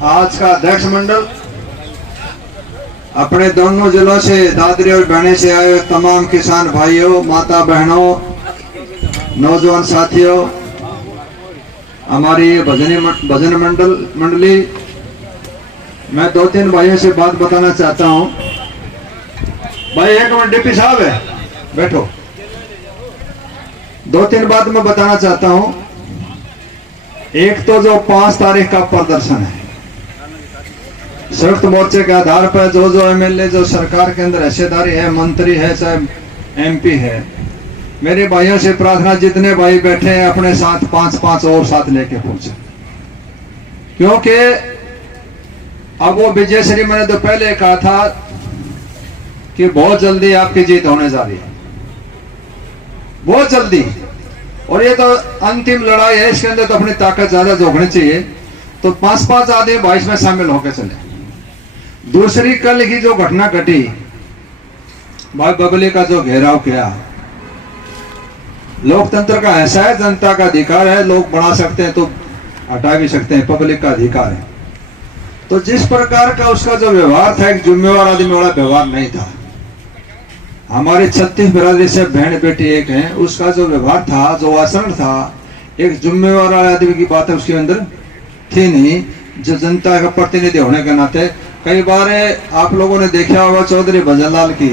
आज का अध्यक्ष मंडल, अपने दोनों जिलों से, दादरी और बहने से आए हुए तमाम किसान भाइयों, माता बहनों, नौजवान साथियों, हमारी भजन मंडली, मैं 2-3 भाइयों से बात बताना चाहता हूं। भाई एक मिनट, डीपी साहब है, बैठो। 2-3 बात मैं बताना चाहता हूं। एक तो जो 5 तारीख का प्रदर्शन है, संयुक्त मोर्चे के आधार पर जो एमएलए, जो सरकार के अंदर हिस्सेदारी है, मंत्री है, चाहे एमपी है, मेरे भाइयों से प्रार्थना, जितने भाई बैठे हैं अपने साथ 5-5 और साथ लेके पहुंचे, क्योंकि अब वो विजयश्री, मैंने तो पहले कहा था कि बहुत जल्दी आपकी जीत होने जा रही है, बहुत जल्दी। और ये तो अंतिम लड़ाई है, इसके अंदर तो अपनी ताकत ज्यादा झोंकनी चाहिए। तो 5-5 आदमी 22 में शामिल होकर चले। दूसरी, कल की जो घटना घटी, भाई बबली का जो घेराव किया, लोकतंत्र का ऐसा है, जनता का अधिकार है, लोग बढ़ा सकते हैं तो हटा भी सकते हैं, पब्लिक का अधिकार है। तो जिस प्रकार का उसका जो व्यवहार था, एक जिम्मेवार आदमी वाला व्यवहार नहीं था। हमारी 36 बिरादरी से बहन बेटी एक है, उसका जो व्यवहार था, जो आचरण था, एक जिम्मेवार आदमी की बात है उसके अंदर थी नहीं, जो जनता का प्रतिनिधि होने के नाते। कई बार आप लोगों ने देखा होगा, चौधरी भजनलाल की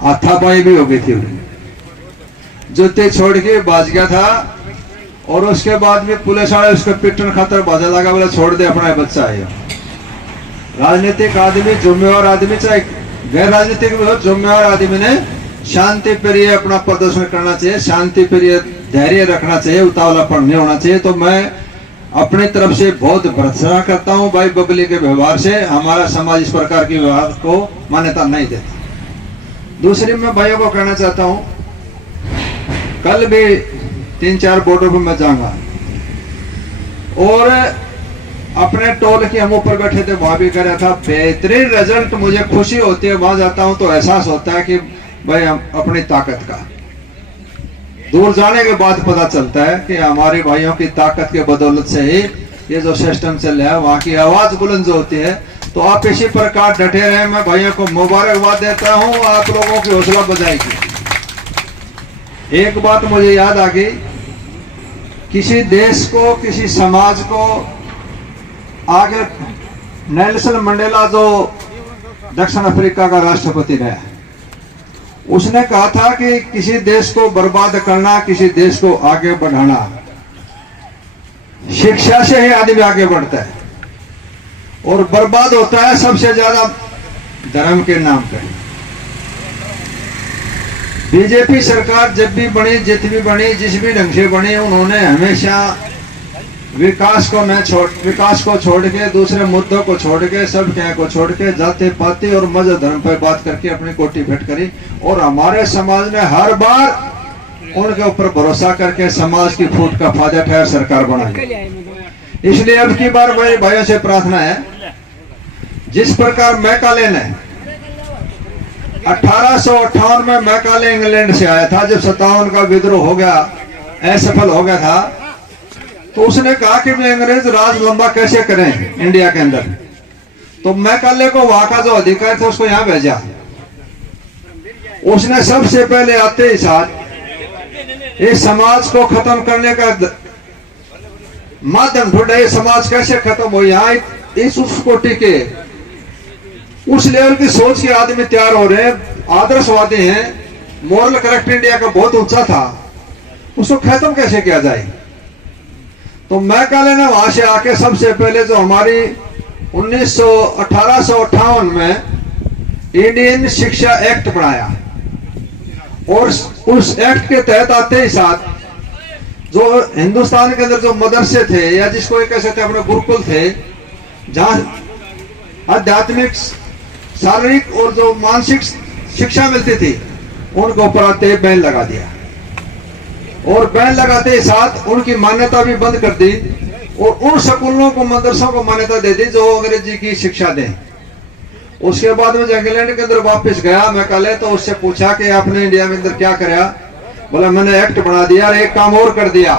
हाथापाई भी हो गई थी, जूते छोड़ के बाज गया था, और उसके बाद भी पुलिस वाले उसको पिटन खातर बाजा लगा, बोला छोड़ दे, अपना बच्चा है। राजनीतिक आदमी, जिम्मेवार आदमी, चाहे गैर राजनीतिक भी हो, जिम्मेवार आदमी ने शांति प्रिय अपना प्रदर्शन करना चाहिए, शांति प्रिय धैर्य रखना चाहिए, उतावलापन नहीं होना चाहिए। तो मैं अपनी तरफ से बहुत भर्त्सना करता हूं भाई बबली के व्यवहार से। हमारा समाज इस प्रकार के व्यवहार को मान्यता नहीं देता। दूसरी, मैं भाइयों को कहना चाहता हूं, कल भी 3-4 बोर्डों पर मैं जाऊंगा, और अपने टोल की हम ऊपर बैठे थे, वहां भी कर रहा था, बेहतरीन रिजल्ट, मुझे खुशी होती है। वहां जाता हूं तो एहसास होता है कि भाई हम अपनी ताकत का, दूर जाने के बाद पता चलता है कि हमारे भाइयों की ताकत के बदौलत से ही ये जो सिस्टम चल रहा है, वहां की आवाज बुलंद जो होती है। तो आप इसी प्रकार डटे रहे। मैं भाइयों को मुबारकबाद देता हूं, आप लोगों की हौसला अफजाई की। एक बात मुझे याद आ गई, किसी देश को, किसी समाज को आगे नेल्सन मंडेला, जो दक्षिण अफ्रीका का राष्ट्रपति रहा, उसने कहा था कि किसी देश को बर्बाद करना, किसी देश को आगे बढ़ाना, शिक्षा से ही आदमी आगे बढ़ता है, और बर्बाद होता है सबसे ज्यादा धर्म के नाम पर। बीजेपी सरकार जब भी बनी, जित भी बनी, जिस भी ढंग से बनी, उन्होंने हमेशा विकास को छोड़ के, दूसरे मुद्दों को छोड़ के, सब क्या को छोड़ के, जाति पाति और मजहब धर्म पर बात करके अपनी कोठी भेंट करी। और हमारे समाज ने हर बार उनके ऊपर भरोसा करके समाज की फूट का फायदा उठाया, सरकार बनाई। इसलिए अब की बार मेरे भाइयों से प्रार्थना है, जिस प्रकार मैकाले ने 1858 में मैकाले इंग्लैंड से आया था, जब 57 का विद्रोह हो गया, असफल हो गया था, तो उसने कहा कि मैं अंग्रेज राज लंबा कैसे करें इंडिया के अंदर। तो मैकाले को वहां का जो अधिकारी था उसको यहां भेजा। उसने सबसे पहले आते ही साथ इस समाज को खत्म करने का माध्यम ढूंढा। ये समाज कैसे खत्म हो, यहाँ इस उसको टिके, उस लेवल की सोच के आदमी तैयार हो रहे हैं, आदर्शवादी हैं, मॉरल करेक्ट इंडिया का बहुत ऊंचा था, उसको खत्म कैसे किया जाए। तो मैकाले ने वहां से आके सबसे पहले जो हमारी 1858 में इंडियन शिक्षा एक्ट बनाया, और उस एक्ट के तहत आते ही साथ जो हिंदुस्तान के अंदर जो मदरसे थे, या जिसको कह सकते हैं अपने गुरुकुल थे, जहां आध्यात्मिक, शारीरिक और जो मानसिक शिक्षा मिलती थी, उनके ऊपर आते ही बैन लगा दिया। और बैन लगाते ही साथ उनकी मान्यता भी बंद कर दी, और उन स्कूलों को, मदरसों को मान्यता दे दी जो अंग्रेजी की शिक्षा दें। उसके बाद में इंग्लैंड के अंदर वापस गया मैकाले, तो उससे पूछा कि आपने इंडिया में अंदर क्या कराया। बोला मैंने एक्ट बना दिया और एक काम और कर दिया,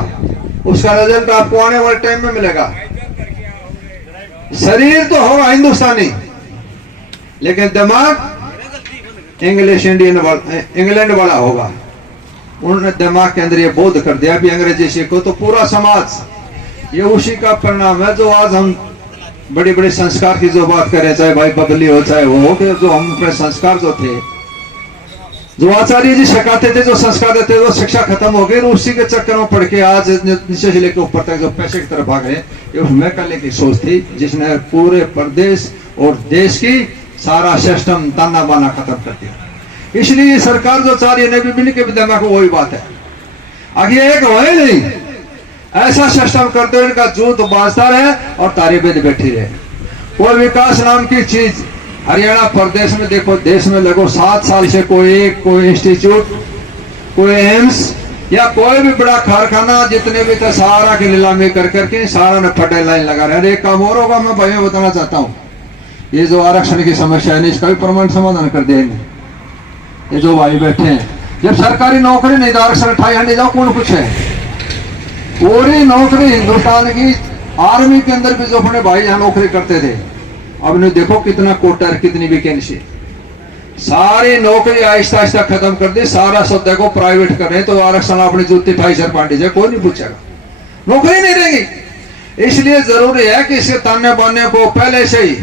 उसका रिजल्ट आपको आने वाले टाइम में मिलेगा। शरीर तो होगा हिंदुस्तानी, लेकिन दिमाग इंग्लैंड वाला होगा। उन्होंने दिमाग के अंदर ये बोध कर दिया भी अंग्रेजी सीखो तो पूरा समाज, ये उसी का परिणाम है जो आज हम बड़े बड़े संस्कार की जो बात करें, चाहे भाई बबली हो चाहे वो हो, कि जो हम अपने संस्कार जो थे, जो आचार्य जी सिखाते थे, जो संस्कार देते थे, वो शिक्षा खत्म हो गई। उसी के चक्कर में पड़ के आज नीचे से लेकर ऊपर तक जो पैसे की तरफ भाग रहे, ये मैकाले की सोच थी, जिसने पूरे प्रदेश और देश की सारा सिस्टम ताना बाना खत्म कर दिया। इसलिए सरकार जो चाह रही है नबी बिन के दिमाग को वही बात है, आगे एक हो नहीं, ऐसा सिस्टम करते हुए इनका जूत बाजता रहे और तारी बेद बैठी रहे। कोई विकास नाम की चीज हरियाणा प्रदेश में देखो, देश में लगो 7 साल से कोई इंस्टीट्यूट, कोई एम्स या कोई भी बड़ा कारखाना जितने भी थे सारा की नीलामी कर करके सारा ने फटे लाइन लगा रहे। एक काम और होगा, मैं भाइयों बताना चाहता हूँ, ये जो आरक्षण की समस्या है इसका भी परमानेंट समाधान कर देंगे। ये जो भाई बैठे हैं, जब सरकारी नौकरी नहीं आरक्षण उठाई नहीं जाओ, कौन कुछ है? पूरी नौकरी हिंदुस्तान की आर्मी के अंदर भी जो अपने भाई यहाँ नौकरी करते थे, अब नहीं देखो कितना कोटा, कितनी वैकेंसी, सारी नौकरी आहिस्ता आहिस्ता खत्म कर दी, सारा सब देखो प्राइवेट कर रहे हैं। तो आरक्षण अपनी जूती 28 पार्टी से कोई नहीं पूछेगा, नौकरी नहीं रहेगी। इसलिए जरूरी है कि इसके ताने बाने को पहले से ही,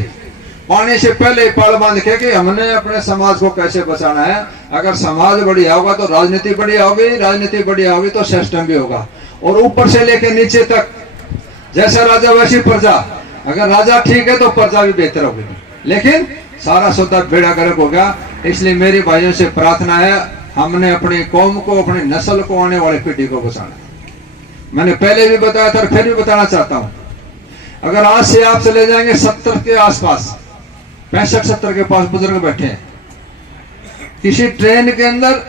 पानी से पहले ही पाल बांध के कि हमने अपने समाज को कैसे बचाना है। अगर समाज बढ़िया होगा तो राजनीति बढ़िया होगी, राजनीति बढ़िया होगी तो सिस्टम भी होगा, और ऊपर से लेके नीचे तक जैसा राजा वैसी प्रजा। अगर राजा ठीक है तो प्रजा भी बेहतर होगी, लेकिन सारा सौदा बेड़ा गर्क हो गया। इसलिए मेरी भाइयों से प्रार्थना है, हमने अपनी कौम को, अपनी नस्ल को, आने वाली पीढ़ी को बचाना है। मैंने पहले भी बताया था और फिर भी बताना चाहता हूं, अगर आज से आप चले जाएंगे 70 के आसपास, 65-70 के पास बुजुर्ग बैठे हैं, किसी ट्रेन के अंदर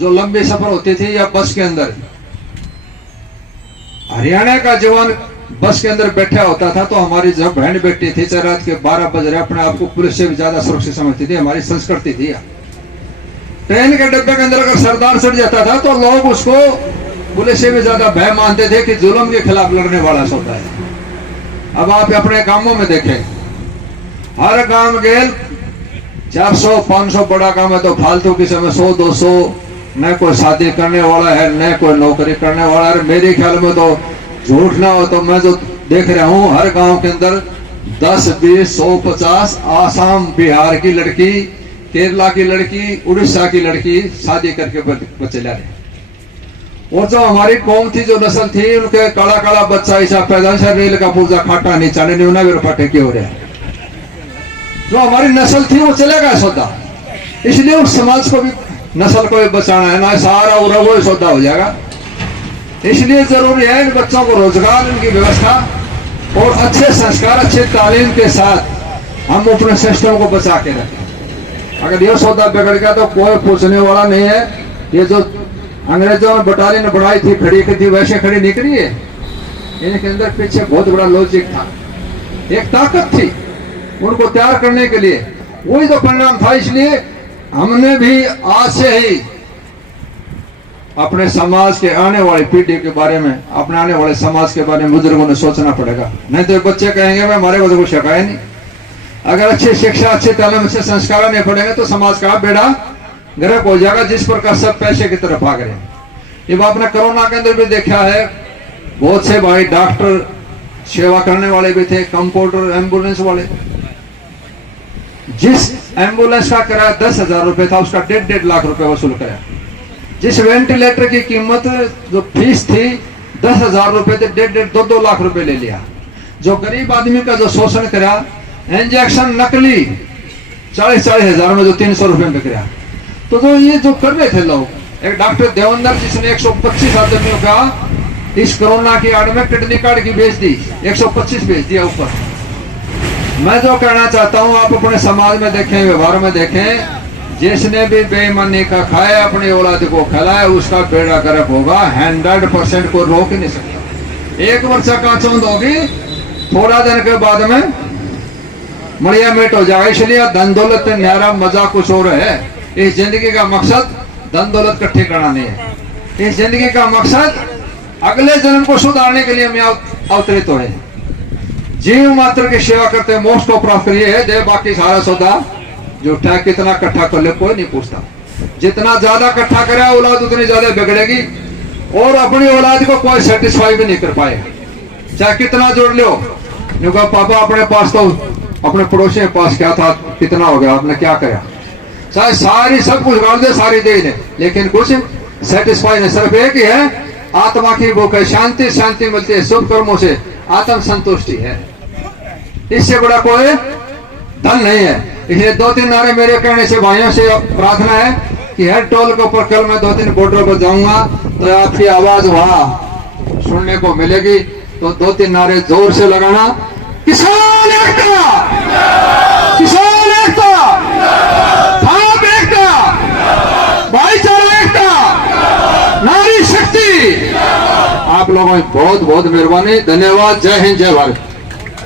जो लंबी सफर होती थी या बस के अंदर, हरियाणा का जवान बस के अंदर बैठा होता था तो हमारी जब बहन बेटी थी, चाहे रात के 12 बज रहे, अपने आप को पुलिस से भी ज्यादा सुरक्षित समझती थी, हमारी संस्कृति थी। ट्रेन के डब्बे के अंदर अगर सरदार चढ़ जाता था तो लोग उसको पुलिस से भी ज्यादा भय मानते थे कि जुल्म के खिलाफ लड़ने वाला होता है। अब आप अपने गांवों में देखें, हर गांव गेल 400-500 बड़ा काम है तो फालतू की समय 100-200, न कोई शादी करने वाला है न कोई नौकरी करने वाला है। मेरे ख्याल में तो झूठ ना हो तो मैं जो देख रहा हूँ हर गांव के अंदर 10, 20, 100, 50 आसाम बिहार की लड़की, केरला की लड़की, उड़ीसा की लड़की शादी करके बच्चे ला रहे। और जो हमारी कौम थी, जो नस्ल थी, उनके काला काला बच्चा ऐसा पैदा रेल का पूजा खाटा नहीं चाने नहीं उन्हें फटे क्यों रहे। जो हमारी नस्ल थी वो चलेगा सौदा, इसलिए उस समाज को भी, नस्ल को भी बचाना है, ना सारा उड़ा वो सौदा हो जाएगा। इसलिए जरूरी है इन बच्चों को रोजगार, इनकी व्यवस्था और अच्छे संस्कार, अच्छे तालीम के साथ हम अपने सिस्टम को बचा के रखें। अगर ये सौदा बिगड़ गया तो कोई पूछने वाला नहीं है। ये जो अंग्रेजों ने बटालियन बढ़ाई थी, खड़ी की थी, वैसे खड़ी निकली है। इनके अंदर पीछे बहुत बड़ा लॉजिक था, एक ताकत थी उनको तैयार करने के लिए, वही तो परिणाम था। इसलिए हमने भी आज से ही अपने समाज के आने वाली पीढ़ी के बारे में, अपने आने वाले समाज के बारे में बुजुर्गों ने सोचना पड़ेगा। नहीं तो बच्चे कहेंगे मैं हमारे को शिकायत नहीं। अगर अच्छी शिक्षा, अच्छे तालीम, अच्छे संस्कार नहीं पड़ेंगे तो समाज का बेड़ा गर्क हो जाएगा, जिस प्रकार सब पैसे की तरफ भाग रहे हैं। ये आपने कोरोना के अंदर भी देखा है, बहुत से भाई डॉक्टर, सेवा करने वाले भी थे, कंपाउंडर, एम्बुलेंस वाले। जिस एम्बुलेंस का किराया 10,000 रुपए था, उसका 1.5 लाख रुपए वसूल कराया। जिस वेंटिलेटर की कीमत, जो फीस थी 10,000 रुपए थे, 1.5-2 लाख रुपए ले लिया। जो गरीब आदमी का जो शोषण करा, इंजेक्शन नकली 40-40 हजार में जो 300 रुपए में बिक रहा। तो जो ये जो कर रहे थे लोग, एक डॉक्टर देवेंद्र जिसने 125 आदमियों का इस कोरोना की आड़ में किडनी कार्ड की बेच दी, 125 बेच दिया ऊपर। मैं जो कहना चाहता हूं, आप अपने समाज में देखें, व्यवहार में देखें, जिसने भी बेईमानी का खाया, अपनी औलाद को खिलाया, उसका बेड़ा गर्क होगा। 100% को रोक ही नहीं सकता। एक वर्ष का चौंध होगी, थोड़ा दिन के बाद में मरिया मेट हो जाएगा। इसलिए धन दौलत न्यारा मजा कुछ और है। इस जिंदगी का मकसद धन दौलत इकट्ठी करना नहीं है। इस जिंदगी का मकसद अगले जन्म को सुधारने के लिए हम अवतरित हुए। जीव मात्र की सेवा करते हैं। मोस्ट ऑफ प्रॉफिट ये है, दे बाकी सारा सौदा झूठा है। कितना इकट्ठा कर ले कोई नहीं पूछता। जितना ज्यादा इकट्ठा करे औलाद उतनी ज्यादा बिगड़ेगी और अपनी औलाद को कोई सेटिस्फाई भी नहीं कर पाएगा, चाहे कितना जोड़ लो। कहा पापा अपने पास तो अपने पड़ोसी के पास क्या था, कितना हो गया, आपने क्या कराया, चाहे सारी सब कुछ गाड़ दे, सारी दे दे, लेकिन कुछ सेटिस्फाई नहीं। सिर्फ एक ही है, आत्मा की भूख है, शांति शांति मिलती है शुभ कर्मों से, आत्म संतुष्टि है। इससे बड़ा कोई धन नहीं है। इसलिए 2-3 नारे मेरे कहने से भाइयों से प्रार्थना है कि हर टोल के ऊपर कल मैं 2-3 बॉर्डर पर जाऊंगा तो आपकी आवाज वहां सुनने को मिलेगी। तो 2-3 नारे जोर से लगाना। किसान एकता, किसान एकता, भाव एकता, भाईचारा एकता, नारी शक्ति। आप लोगों की बहुत बहुत मेहरबानी, धन्यवाद। जय हिंद, जय भारत।